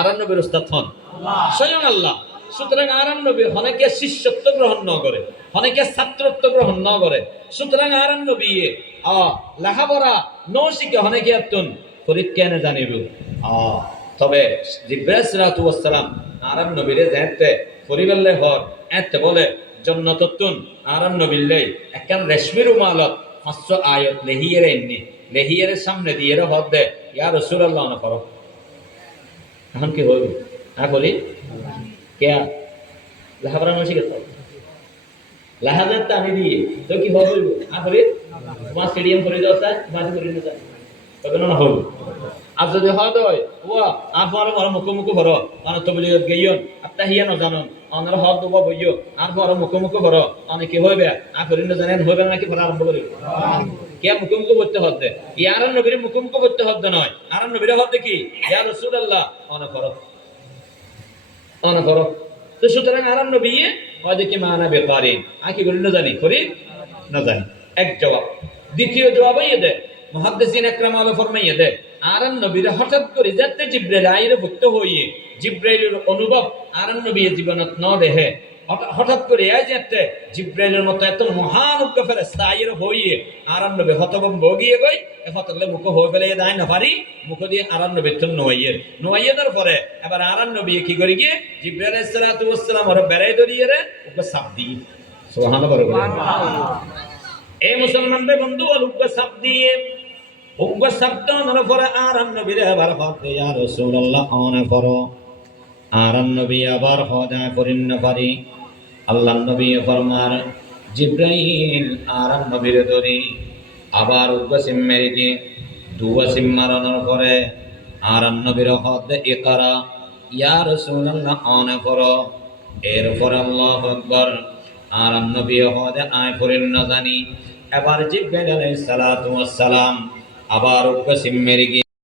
Aran নবীর উস্তাদ হন স্বয়ং আল্লাহ। সুতরাং আরান নবী অনেকে শিষ্যত্ব গ্রহণ ন করে, অনেকে ছাত্রত্ব গ্রহণ ন করে। সুতরাং আরান নবী লেখাপড়া ন শিখে অনেকে এতন ফরিদ কেন জানিব। তবে জিব্রাইল সালাতু ওয়াস সালাম আরান নবীরে যেতে পরিবারলে হর এতে বলে জন্নততুন আরান নবিল্লাই একখান রেশমি রুমালত 500 আয়াত লেহিয়ের এন্নি লেহিয়ের সামনে দিয়ে হদ দে ইয়া রাসূলুল্লাহ না করো। এখন কি হইব? বলি কে লেখাপড়া নয় শিখে লেহাজার তো আমি দিয়ে তো কি হবে? বলি তোমার স্টেডিয়াম করে দেওয়া চায় মাঝে করে নিয়ে যায় তবে না হল। আর যদি হয় ও আর মুখোমুখি ভর অনেক তো বলি গেইন আপনি হিয়া ন জানুন অনার হক দেবো বইও আর বড় মুখোমুখি ভর অনেকে হইবে আর করি না জানেন হইবে নাকি ভরা আরম্ভ করি কে মুখোমুখি করতে হতে ইয়ার নবীর মুখোমুখি করতে হতে নয়। আর নবীর হতে কি ইয়া রাসূলুল্লাহ অনেক করো অনেক করো। তো সুতরাং আর নবী হয়তো কি মানা ব্যাপারে আর কি করি না জানি করি না জানি। এক জবাব। দ্বিতীয় জবাব দে মুহাদ্দিসিন একরাম আলো ফরমাইয়ে দে আরান নবীর হঠাৎ করে যাতে জিব্রাইল আইরে ভুক্ত হইয়ে জিব্রাইলের অনুভব আরান নবীর জীবনত ন দেহে হঠাৎ করে আই যাতে জিব্রাইলের মতো এত মহান উগ্র ফেরেশতা আইরে হইয়ে আরান নবী হতভম্ব গিয়ে গই হঠাৎলে মুখ হয়ে ফেলে দাই না পারি মুখ দিয়ে আরান নবীর তো নোয়াইয়ের পরে এবার আরান নবী কি করে গিয়ে জিব্রাইল আলাইহিস সালাতু ওয়াস সালাম ওরে বেড়াই ধরিয়ে রে ওকে সাপ দিয়ে সুবহানাল্লাহ এই মুসলমানদের বন্ধু উগ্র সাপ দিয়ে উগ্র শব্দ নর পরে আরান নবীর আবার হতে ইয়া রাসূলুল্লাহ অনে করো। আরান নবী আবার হদা করিন না পারি আল্লাহ নবী ফরমান জিব্রাইল আরান নবীর ধরি আবার উগ্র সিম মেরে দিয়ে দুয়া সিম মারানোর পরে আরান নবীর হদে ইকরা ইয়া রাসূলুল্লাহ অনে করো। এরপর আল্লাহু আকবার আরান নবী হদে আয় করিন না জানি এবার জিব্রাইল আলাইহিস সালাতু ওয়াস সালাম আবার উগ্র সিম মেরে